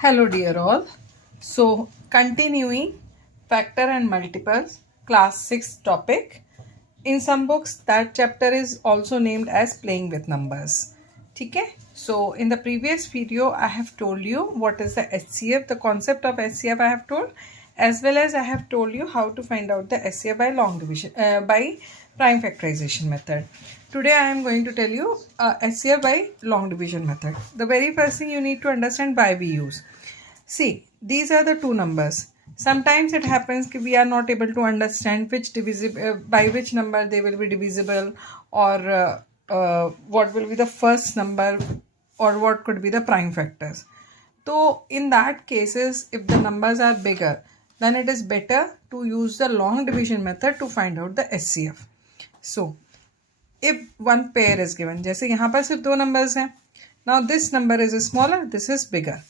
Hello dear all. So continuing factor and multiples class 6 topic. In some books that chapter is also named as playing with numbers. Okay? So in the previous video I have told you what is the HCF, the concept of HCF I have told, as well as I have told you how to find out the HCF by long division by prime factorization method. Today I am going to tell you HCF by long division method. The very first thing you need to understand why we use. See, these are the two numbers. Sometimes it happens that we are not able to understand which by which number they will be divisible, or what will be the first number, or what could be the prime factors. So in that cases, if the numbers are bigger, then it is better to use the long division method to find out the HCF. So if one pair is given, जैसे यहाँ पर सिर्फ दो numbers हैं. Now this number is smaller, this is bigger.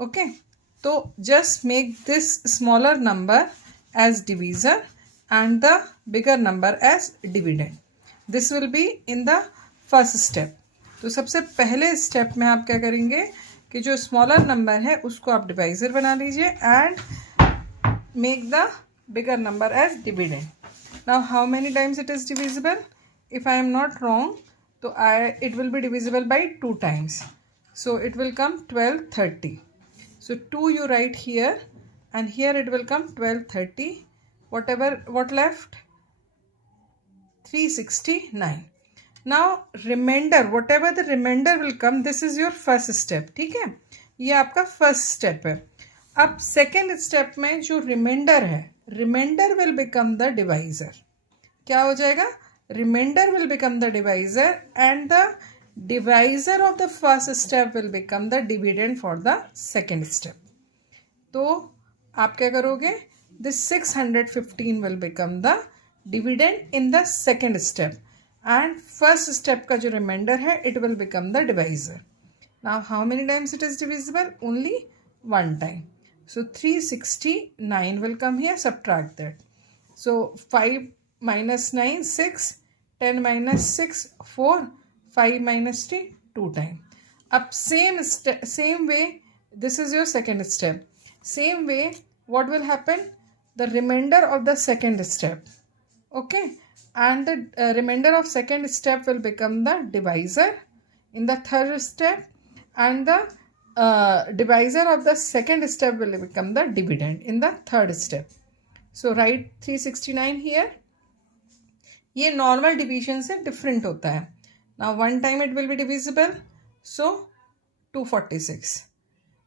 Okay, so just make this smaller number as divisor and the bigger number as dividend. This will be in the first step. तो सबसे पहले step में आप क्या करेंगे कि जो smaller number है उसको आप डिवाइजर बना लीजिए and make the bigger number as dividend. Now how many times it is divisible? If I am not wrong तो it will be divisible by 2 times. So it will come 1230. So 2 you write here and here it will come 1230. What left? 369. Now remainder, whatever the remainder will come, this is your first step. ठीक है, ये आपका first step है. अब second step में जो remainder है, remainder will become the divisor. क्या हो जाएगा? Remainder will become the divisor and the divisor of the first step will become the dividend for the second step. तो आप क्या करोगे? This 615 will become the dividend in the second step and first step का जो remainder है it will become the divisor. Now how many times it is divisible? Only one time. So 369 will come here. Subtract that. So 5 minus 9 6, 10 minus 6 4, 5 minus 3 2 times. Up same way, this is your second step. Same way, what will happen? The remainder of the second step, okay, and the remainder of second step will become the divisor in the third step, and the divisor of the second step will become the dividend in the third step. So write 369 here. ये normal division से different होता है. Now one time it will be divisible, so 246,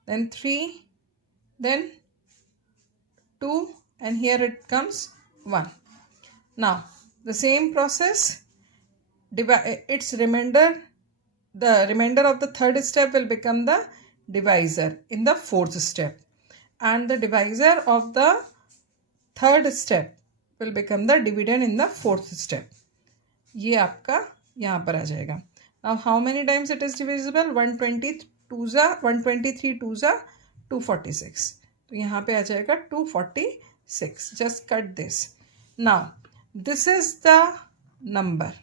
then 3, then 2, and here it comes 1. Now the same process, its remainder, the remainder of the third step will become the divisor in the fourth step, and the divisor of the third step will become the dividend in the fourth step. ये आपका यहाँ पर आ जाएगा. Now how many times it is divisible? 123 2 246. तो यहाँ पे आ जाएगा 246. Just cut this. Now this is the number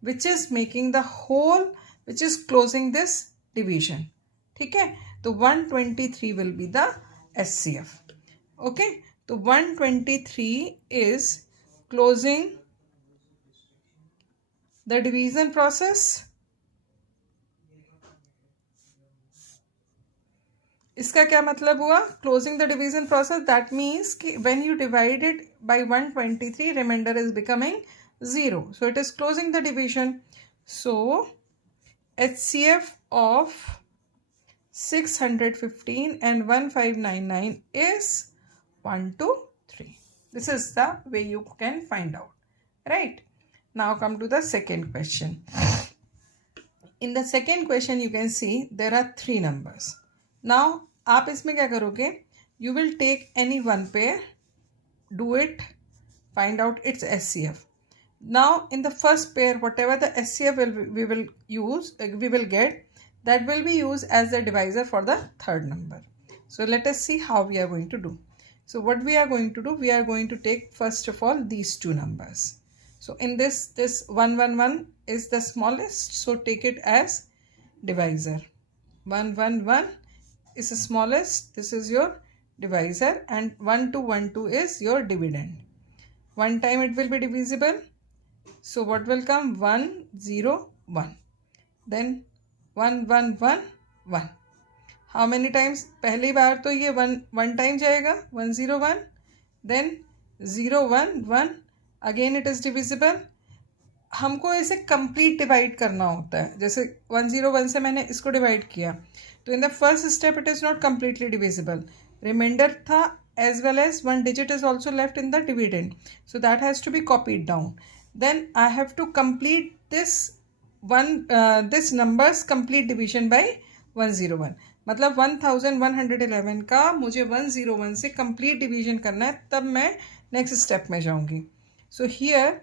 which is making the whole, which is closing this division. ठीक है, तो 123 will be the HCF. Okay, तो 123 is closing the division process. इसका क्या मतलब हुआ? Closing the division process, that means कि when you divide it by 123, remainder is becoming 0. So it is closing the division. So HCF of 615 and 1599 is 1 to 3. This is the way you can find out, right? Now come to the second question. In the second question you can see there are 3 numbers. Now आप इसमें क्या करोगे? You will take any one pair, do it, find out its HCF. Now in the first pair, whatever the HCF we will get, that will be used as the divisor for the third number. So let us see how we are going to do. So what we are going to do, we are going to take first of all these 2 numbers. So in this 111 is the smallest, so take it as divisor. 111 is the smallest, this is your divisor, and 1212 is your dividend. One time it will be divisible, so what will come? 101. Then 1111. How many times? पहली बार तो ये one time जाएगा 101, then 011, again it is divisible. हमको इसे complete divide करना होता है. जैसे 101 से मैंने इसको डिवाइड किया, तो in the first step it is not completely divisible. Reminder था as well as one digit is also left in the dividend, so that has to be copied down. Then I have to complete this numbers complete division by 101. मतलब 1111 का मुझे 101 से complete division करना है, तब मैं next step में जाऊँगी. So here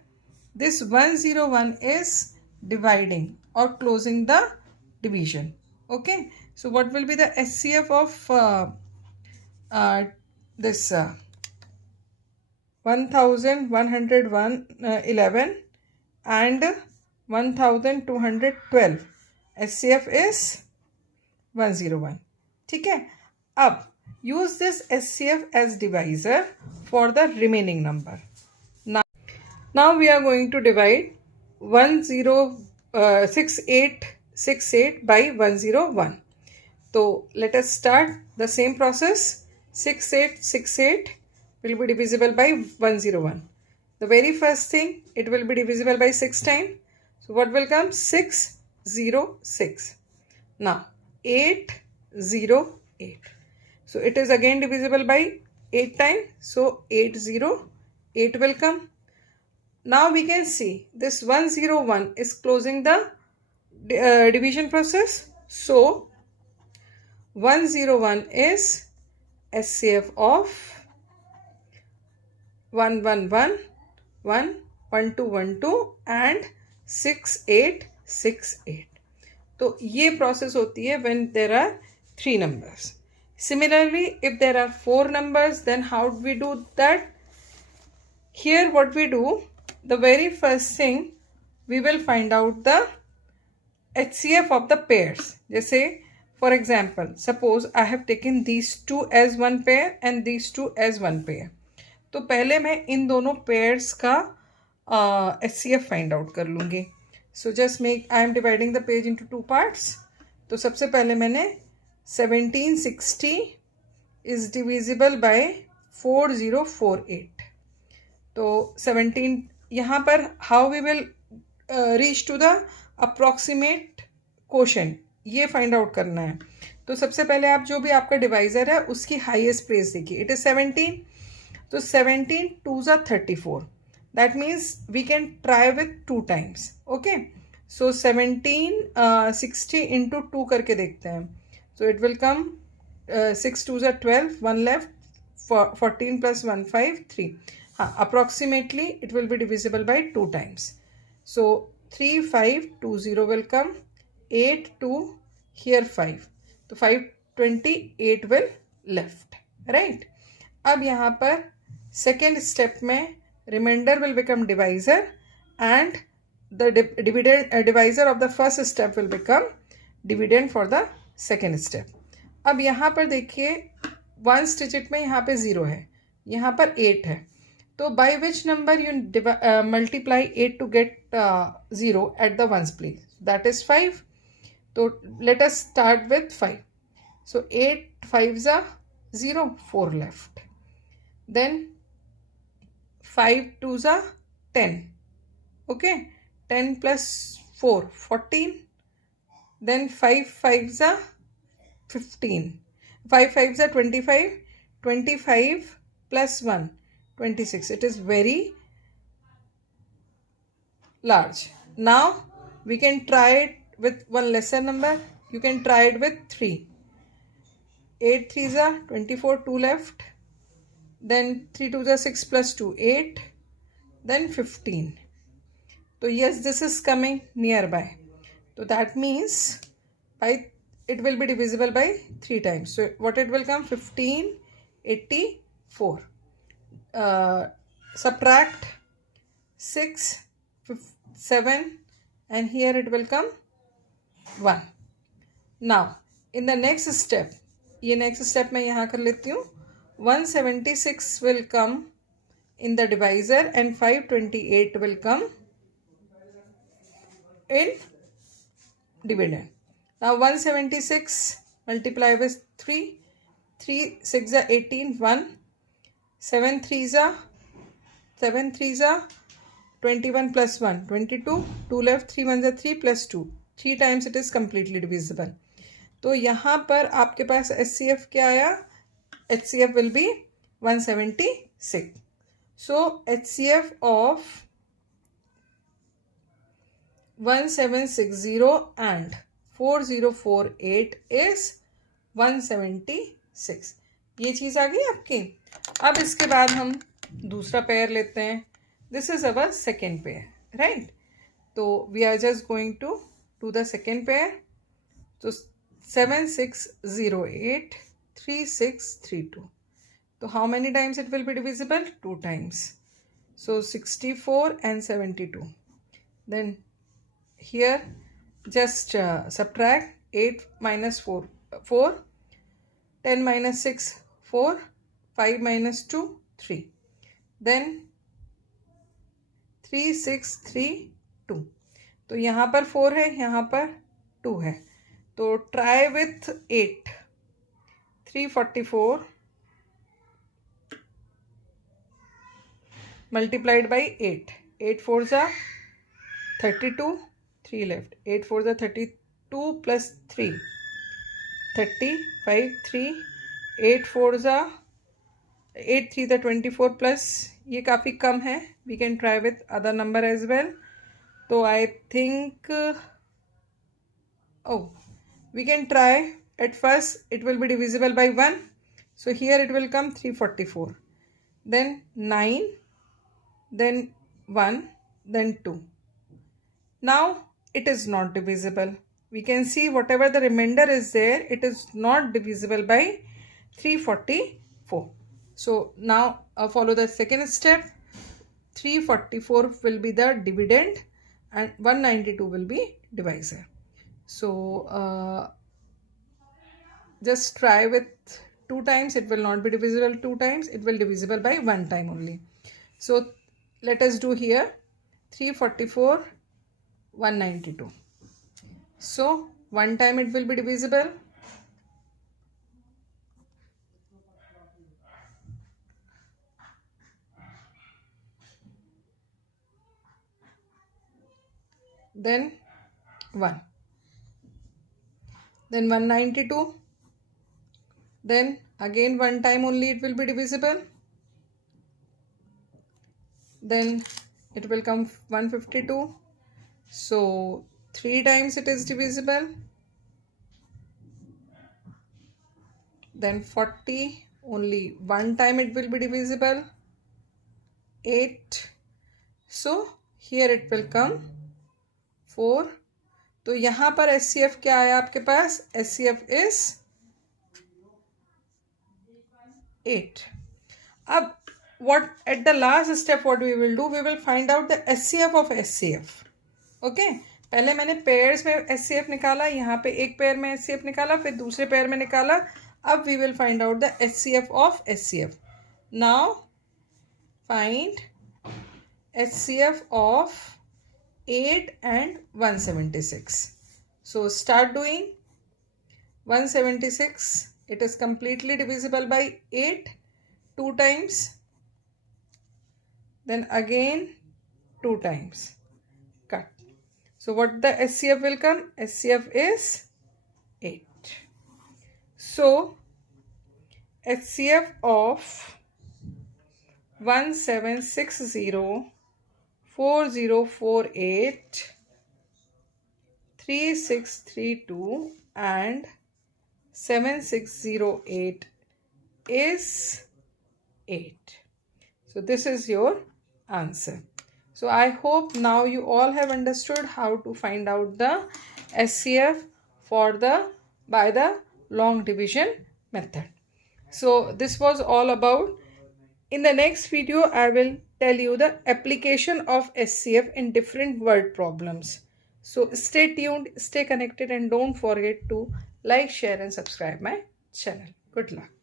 this 101 is dividing or closing the division. Okay, so what will be the SCF of this 1111 and 1212? SCF is 101. ठीक है. अब use this SCF as divisor for the remaining number. Now we are going to divide 6868 by 101. So let us start the same process. 6868 will be divisible by 101. The very first thing, it will be divisible by 6 times. So what will come? 606. Now 808. So it is again divisible by 8 times. So 808 will come. Now we can see this 101 is closing the division process. So 101 is SCF of 1111, 1212 and 6868. तो ये process होती है when there are 3 numbers. Similarly, if there are 4 numbers, then how do we do that? Here what we do, the very first thing, we will find out the HCF of the pairs. जैसे for example, suppose I have taken these two as one pair and these two as one pair. तो पहले मैं इन दोनों pairs का HCF find out कर लूँगी. So just make, I am dividing the page into 2 parts. तो सबसे पहले मैंने 1760 is divisible by 4048. तो 17 यहाँ पर how we will reach to the approximate quotient, ये फाइंड आउट करना है. तो सबसे पहले आप जो भी आपका डिवाइज़र है उसकी हाईएस्ट प्लेस देखिए. It is 17. तो 17 2s are 34. That means we can try with 2 times. Okay, so 1760 into 2 करके देखते हैं. So it will come 6 2s are 12, 1 left, 14 plus 1 5 3. हाँ, approximately it will be divisible by 2 times. So 3520 will come. 8 2 here 5, तो 528 will left, right? अब यहाँ पर second step में reminder will become divisor and the divisor of the first step will become dividend for the second step. अब यहाँ पर देखिए 1 digit में यहाँ पे 0 है, यहाँ पर 8 है. तो by which number you multiply 8 to get 0 at the ones place? That is 5. So let us start with 5. So 8 5s are 0, 4 left. Then 5 2s are 10. Okay, 10 plus 4 14. Then 5 5s are 15. 5 5s are 25. 25 plus 1 26. It is very large. Now we can try it with one lesser number. You can try it with 3. 8 3s are 24, 2 left. Then 3 2s are 6 plus 2 8. Then 15. So yes, this is coming nearby. So that means it will be divisible by 3 times. So what it will come? 1584. Subtract 6 7 and here it will come 1. Now in the next step ये next step मैं यहाँ कर लेती हूँ. 176 will come in the divisor and 528 will come in dividend. Now 176 multiply with 3. 3 6 are 18. 1 7 3s are 21 plus 1 22. 2 left, 3 1s are 3 plus 2. 3 times it is completely divisible. तो यहाँ पर आपके पास HCF क्या आया? HCF will be 176. So HCF of 1760 and 4048 is 176. ये चीज़ आ गई आपकी. अब इसके बाद हम दूसरा पेयर लेते हैं. This is our second pair, right? तो we are just going to do the second pair. तो 7608 3632. So how many times it will be divisible? 2 times. So 64 and 72. Then here just subtract 8 minus 4, 4. 10 minus 6, 4. 5 minus 2, 3. Then 3632. तो यहाँ पर 4 है, यहाँ पर 2 है. तो try with 8. 344 multiplied by 8. 8 4s are 32. 3 left. 8 4s are 32 plus 3. 35 3. 8 4s are 8 3s are 24 plus ये काफ़ी कम है. We can try with other number as well. तो I think we can try. At first it will be divisible by 1. So here it will come 344. Then 9. Then 1. Then 2. Now it is not divisible. We can see whatever the remainder is there, it is not divisible by 344. So now follow the second step. 344 will be the dividend and 192 will be divisor. So just try with 2 times. It will not be divisible 2 times. It will divisible by 1 time only. So let us do here 344 192. So 1 time it will be divisible. Then 1. Then 192. Then again 1 time only it will be divisible. Then it will come 152. So 3 times it is divisible. Then 40, only 1 time it will be divisible. 8. So here it will come 4. तो यहाँ पर HCF क्या आया आपके पास? HCF is 8. अब what at the last step what we will do? We will find out the HCF of HCF. Okay पहले मैंने pairs में HCF निकाला, यहाँ पे एक पेयर में HCF निकाला, फिर दूसरे पेयर में निकाला. अब we will find out the HCF of HCF. Now find HCF of 8 and 176. So start doing. 176, it is completely divisible by 8 2 times. Then again 2 times. Cut. So what the HCF will come? HCF is 8. So HCF of 1760 4048 3632 and 7608 is 8. So this is your answer. So I hope now you all have understood how to find out the HCF for by the long division method. So this was all about. In the next video I will tell you the application of HCF in different word problems. So stay tuned, stay connected, and don't forget to like, share and subscribe my channel. Good luck.